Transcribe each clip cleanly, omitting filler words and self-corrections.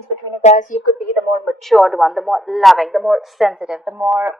difference between you guys. You could be the more matured one, the more loving, the more sensitive, the more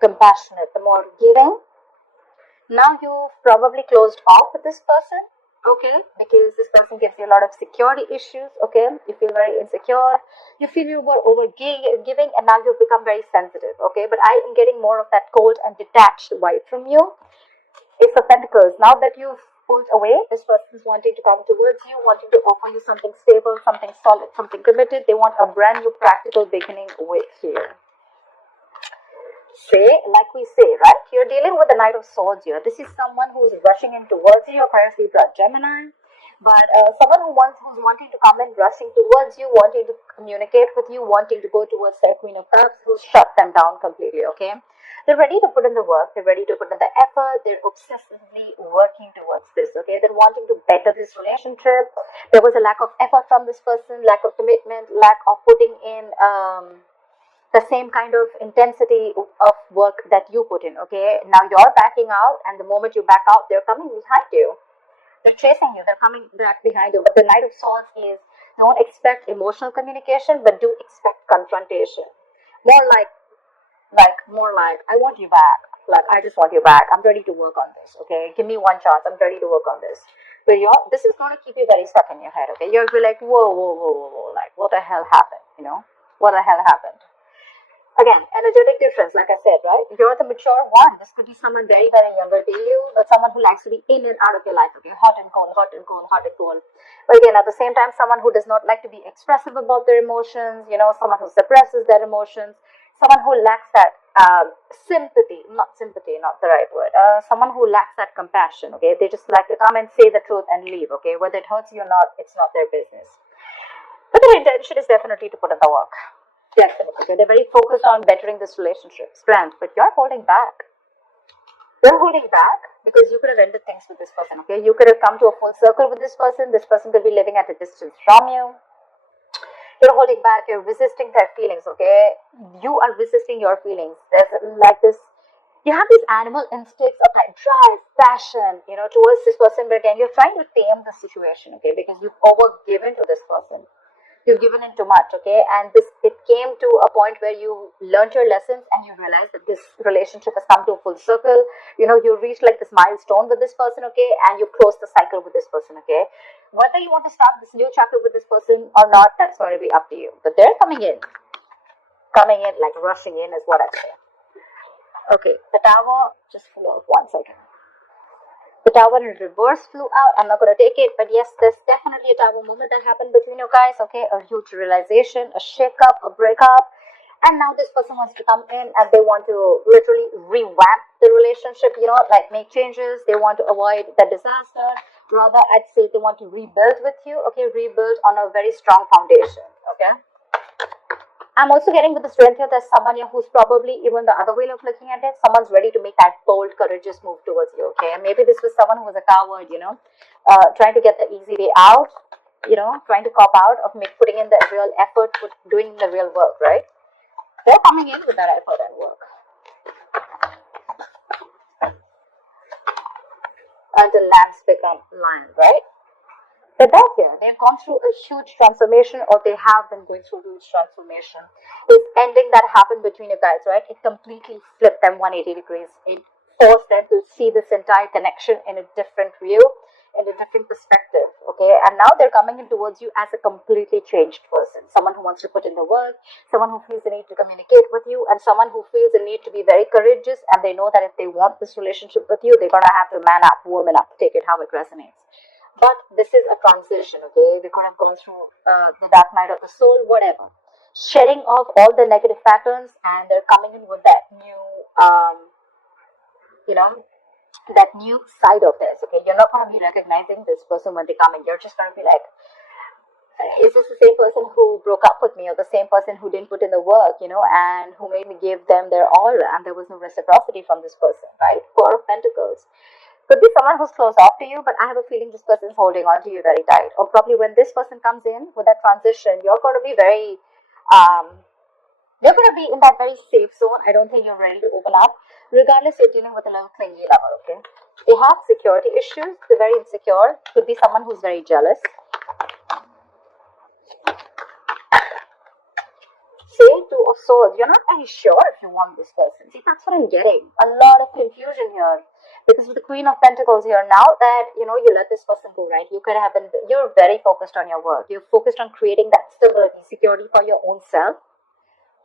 compassionate, the more giving. Now you've probably closed off with this person, okay, because this person gives you a lot of security issues, okay. You feel very insecure, you feel you were over giving, and now you've become very sensitive, okay. But I am getting more of that cold and detached vibe from you. Ace of Pentacles. Now that you've pulled away, this person is wanting to come towards you, wanting to offer you something stable, something solid, something committed. They want a brand new practical beginning with you. Like we say, right? You're dealing with the Knight of Swords here. This is someone who's rushing in towards you, Aquarius, Libra, Gemini. But someone who's wanting to come in, rushing towards you, wanting to communicate with you, wanting to go towards their Queen of Cups, who's shut them down completely, okay? They're ready to put in the work, they're ready to put in the effort, they're obsessively working towards this, okay? They're wanting to better this relationship. There was a lack of effort from this person, lack of commitment, lack of putting in the same kind of intensity of work that you put in, okay? Now you're backing out, and the moment you back out, they're coming behind you. They're chasing you, they're coming back behind you. But the Knight of Swords is, don't expect emotional communication, but do expect confrontation. More like, I want you back. Like, I just want you back. I'm ready to work on this, okay? Give me one chance. I'm ready to work on this. But this is going to keep you very stuck in your head, okay? You'll be like, whoa, whoa, whoa, whoa, whoa. Like, what the hell happened, you know? What the hell happened? Again, energetic difference, like I said, right? You're the mature one. This could be someone very, very younger to you, or someone who likes to be in and out of your life, okay? Hot and cold, hot and cold, hot and cold. But again, at the same time, someone who does not like to be expressive about their emotions, you know, someone who suppresses their emotions, someone who lacks that sympathy, not the right word, someone who lacks that compassion, okay? They just like to come and say the truth and leave, okay? Whether it hurts you or not, it's not their business. But their intention is definitely to put in the work. Definitely. They're very focused on bettering this relationship, strength, but you're holding back. You're holding back because you could have ended things with this person, okay? You could have come to a full circle with this person. This person could be living at a distance from you. You're holding back. You're resisting their feelings, okay? You are resisting your feelings. There's like this, you have these animal instincts of like drive, passion, you know, towards this person, but again, you're trying to tame the situation, okay? Because you've overgiven to this person. You've given in too much, okay? And it came to a point where you learned your lessons and you realized that this relationship has come to a full circle. You know, you reached like this milestone with this person, okay? And you closed the cycle with this person, okay? Whether you want to start this new chapter with this person or not, that's going to be up to you. But they're coming in, like rushing in is what I say. Okay, the Tower just flew out 1 second. The Tower in reverse flew out. I'm not going to take it, but yes, there's definitely a Tower moment that happened between you guys, okay? A huge realization, a shake-up, a breakup. And now this person wants to come in and they want to literally revamp the relationship, you know, like make changes. They want to avoid the disaster. Rather, I'd say they want to rebuild with you, okay? Rebuild on a very strong foundation, okay? I'm also getting with the strength here, there's someone here who's probably even the other way of looking at it. Someone's ready to make that bold, courageous move towards you, okay? And maybe this was someone who was a coward, you know, trying to get the easy way out, you know, trying to cop out of putting in the real effort, doing the real work, right? They're coming in with that effort and work. Until lambs become lions, right? But that here, they've gone through a huge transformation, or they have been going through a huge transformation. This ending that happened between you guys, right? It completely flipped them 180 degrees. It forced them to see this entire connection in a different view, in a different perspective, okay? And now they're coming in towards you as a completely changed person. Someone who wants to put in the work, someone who feels the need to communicate with you, and someone who feels the need to be very courageous, and they know that if they want this relationship with you, they're going to have to man up, woman up, take it how it resonates. But this is a transition, okay? They could have gone through the dark night of the soul, whatever. Shedding off all the negative patterns, and they're coming in with that new, you know, that new side of this, okay? You're not going to be recognizing this person when they come in. You're just going to be like, is this the same person who broke up with me, or the same person who didn't put in the work, you know, and who made me give them their all, and there was no reciprocity from this person, right? Four of Pentacles. Could be someone who's close off to you, but I have a feeling this person's holding on to you very tight. Or probably when this person comes in with that transition, you're going to be very, you're going to be in that very safe zone. I don't think you're ready to open up. Regardless, you're dealing with a little clingy lover, okay? They have security issues. They're very insecure. Could be someone who's very jealous. say Two of Swords, you're not very sure if you want this person. See, that's what I'm getting. A lot of confusion here. Because with the Queen of Pentacles here, now that, you know, you let this person go, right? You could have been, you're very focused on your work. You're focused on creating that stability, security for your own self.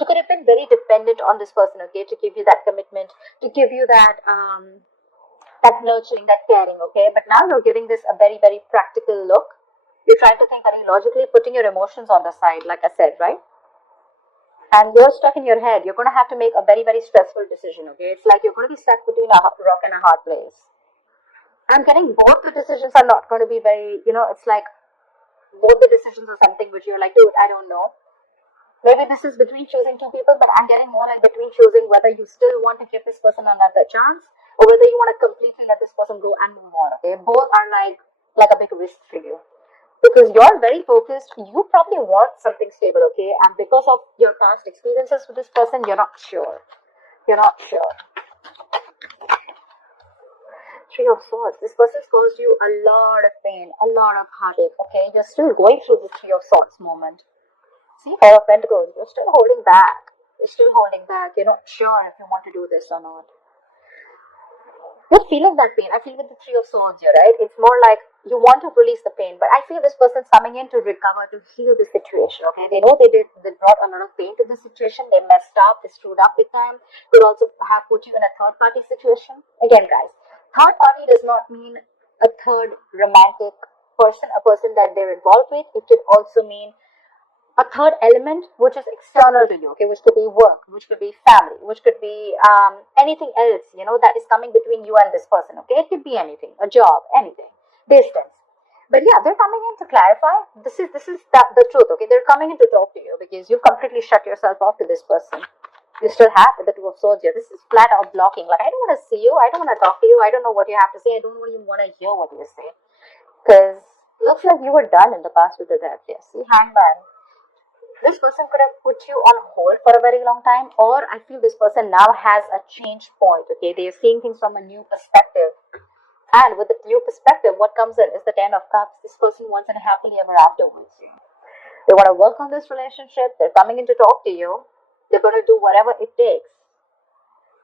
You could have been very dependent on this person, okay, to give you that commitment, to give you that, that nurturing, that caring, okay? But now you're giving this a very, very practical look. You're trying to think very logically, putting your emotions on the side, like I said, right? And you're stuck in your head. You're going to have to make a very, very stressful decision, okay? It's like you're going to be stuck between a rock and a hard place. I'm getting both the decisions are not going to be very, you know, it's like both the decisions are something which you're like, dude, I don't know. Maybe this is between choosing two people, but I'm getting more like between choosing whether you still want to give this person another chance or whether you want to completely let this person go and move on, okay? Both are like a big risk for you. Because you're very focused, you probably want something stable, okay? And because of your past experiences with this person, you're not sure. You're not sure. Three of Swords. This person's caused you a lot of pain, a lot of heartache, okay? You're still going through the Three of Swords moment. See, Four of Pentacles, you're still holding back. You're still holding back. You're not sure if you want to do this or not. You're feeling that pain. I feel with the Three of Swords here, right? It's more like you want to release the pain, but I feel this person's coming in to recover, to heal the situation, okay? They know they brought a lot of pain to the situation. They messed up, they screwed up with time. Could also have put you in a third party situation. Again, guys, third party does not mean a third romantic person, a person that they're involved with. It could also mean a third element which is external to you, okay, which could be work, which could be family, which could be anything else, you know, that is coming between you and this person, okay? It could be anything, a job, anything, distance. But yeah, they're coming in to clarify. This is the truth, okay? They're coming in to talk to you because you've completely shut yourself off to this person. You still have the Two of Swords here. This is flat out blocking. Like, I don't want to see you. I don't want to talk to you. I don't know what you have to say. I don't even want to hear what you say. Because looks like you were done in the past with the Death. Yes, see, Hangman. This person could have put you on hold for a very long time, or I feel this person now has a change point, okay? They are seeing things from a new perspective. And with the new perspective, what comes in is the Ten of Cups. This person wants a happily ever after with you. They want to work on this relationship. They're coming in to talk to you. They're going to do whatever it takes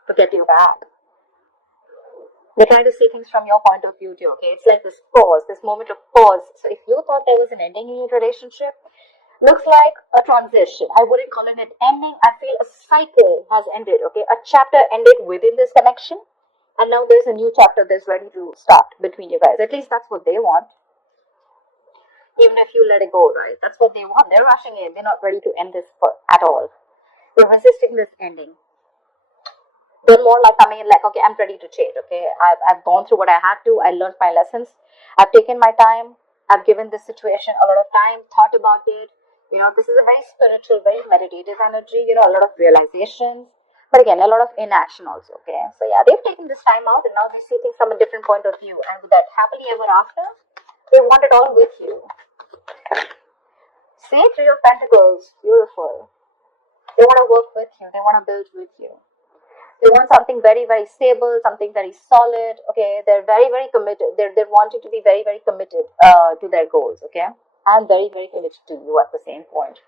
to get you back. They're trying to see things from your point of view too, okay? It's like this pause, this moment of pause. So if you thought there was an ending in your relationship, looks like a transition. I wouldn't call it an ending. I feel a cycle has ended, okay? A chapter ended within this connection. And now there's a new chapter that's ready to start between you guys. At least that's what they want. Even if you let it go, right? That's what they want. They're rushing in. They're not ready to end this at all. They're resisting this ending. They're more like coming in like, okay, I'm ready to change, okay? I've gone through what I had to. I learned my lessons. I've taken my time. I've given this situation a lot of time, thought about it. You know, this is a very spiritual, very meditative energy, you know, a lot of realizations. But again, a lot of inaction also, okay? So yeah, they've taken this time out and now they see things from a different point of view. And with that happily ever after, they want it all with you. See, Three of Pentacles, beautiful. They want to work with you. They want to build with you. They want something very, very stable, something very solid, okay? They're very, very committed. They're wanting to be very, very committed to their goals, okay? And very, very committed to you at the same point.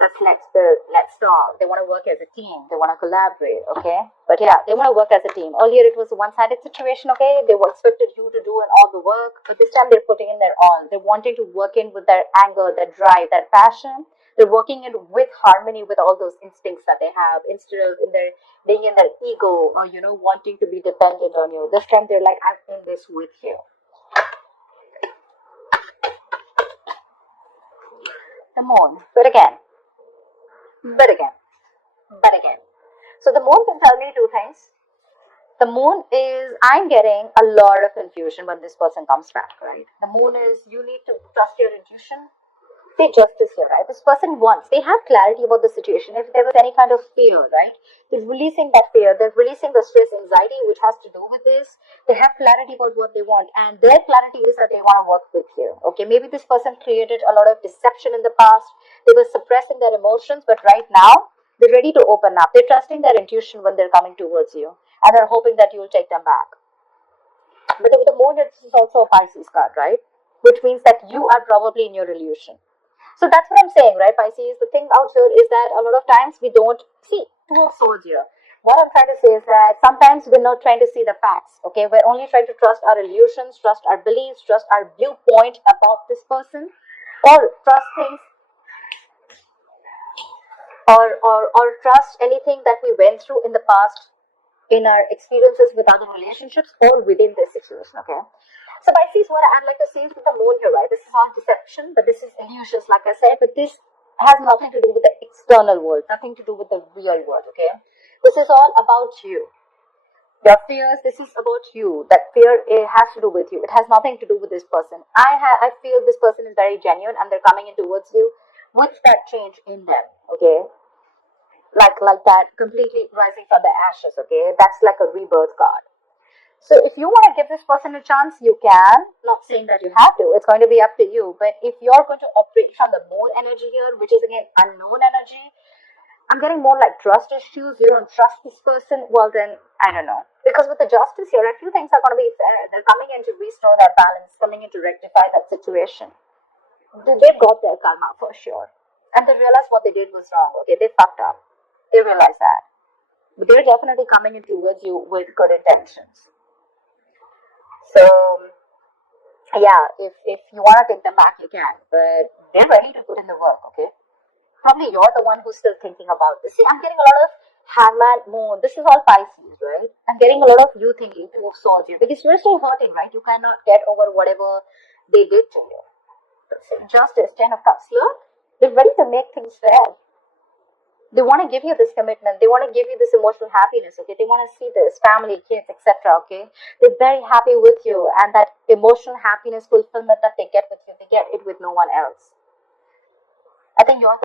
That's let's build, let's talk. They want to work as a team. They want to collaborate, okay? But yeah, they want to work as a team. Earlier it was a one-sided situation, okay? They expected you to do all the work, but this time they're putting in their all. They're wanting to work in with their anger, their drive, their passion. They're working in with harmony with all those instincts that they have instead of being in their ego or, you know, wanting to be dependent on you. This time they're like, I'm in this with you. The Moon, but again. So the Moon can tell me two things. The Moon is, I'm getting a lot of confusion when this person comes back, right? The Moon is, you need to trust your intuition. Say justice here, right? This person wants, they have clarity about the situation. If there was any kind of fear, right? They're releasing that fear. They're releasing the stress, anxiety, which has to do with this. They have clarity about what they want. And their clarity is that they want to work with you. Okay, maybe this person created a lot of deception in the past. They were suppressing their emotions, but right now, they're ready to open up. They're trusting their intuition when they're coming towards you. And they're hoping that you'll take them back. But with the Moon, this is also a Pisces card, right? Which means that you are probably in your illusion. So that's what I'm saying, right, Pisces? The thing out here is that a lot of times we don't see Two of Swords here. What I'm trying to say is that sometimes we're not trying to see the facts, okay? We're only trying to trust our illusions, trust our beliefs, trust our viewpoint about this person, or trust things, or trust anything that we went through in the past, in our experiences with other relationships or within this situation, okay? So Pisces, what I'd like to say is with the moon here, right? This is all deception, but this is illusions, like I said, but this has nothing to do with the external world, nothing to do with the real world, okay? This is all about you. Your fears, this is about you. That fear, it has to do with you. It has nothing to do with this person. I feel this person is very genuine and they're coming in towards you with that change in them, okay? Like that, completely rising from the ashes, okay? That's like a rebirth card. So if you want to give this person a chance, you can. Not saying that you have to. It's going to be up to you. But if you're going to operate from the moon energy here, which is again unknown energy, I'm getting more like trust issues. You don't trust this person. Well, then I don't know. Because with the justice here, a few things are going to be fair. They're coming in to restore their balance, coming in to rectify that situation. They got their karma for sure, and they realized what they did was wrong. Okay, they fucked up. They realize that. But they're definitely coming in towards you with good intentions. So yeah, if you want to take them back, you can. But they're ready to put in the work, okay? Probably you're the one who's still thinking about this. See, I'm getting a lot of Hangman, Moon. This is all Pisces, right? I'm getting a lot of you thinking, Two of Swords here. Because you're still hurting, right? You cannot get over whatever they did to you. Justice, Ten of Cups here. They're ready to make things fair. They want to give you this commitment. They want to give you this emotional happiness, okay? They want to see this family, kids, etc., okay? They're very happy with you, and that emotional happiness, fulfillment that they get with you, they get it with no one else. I think you're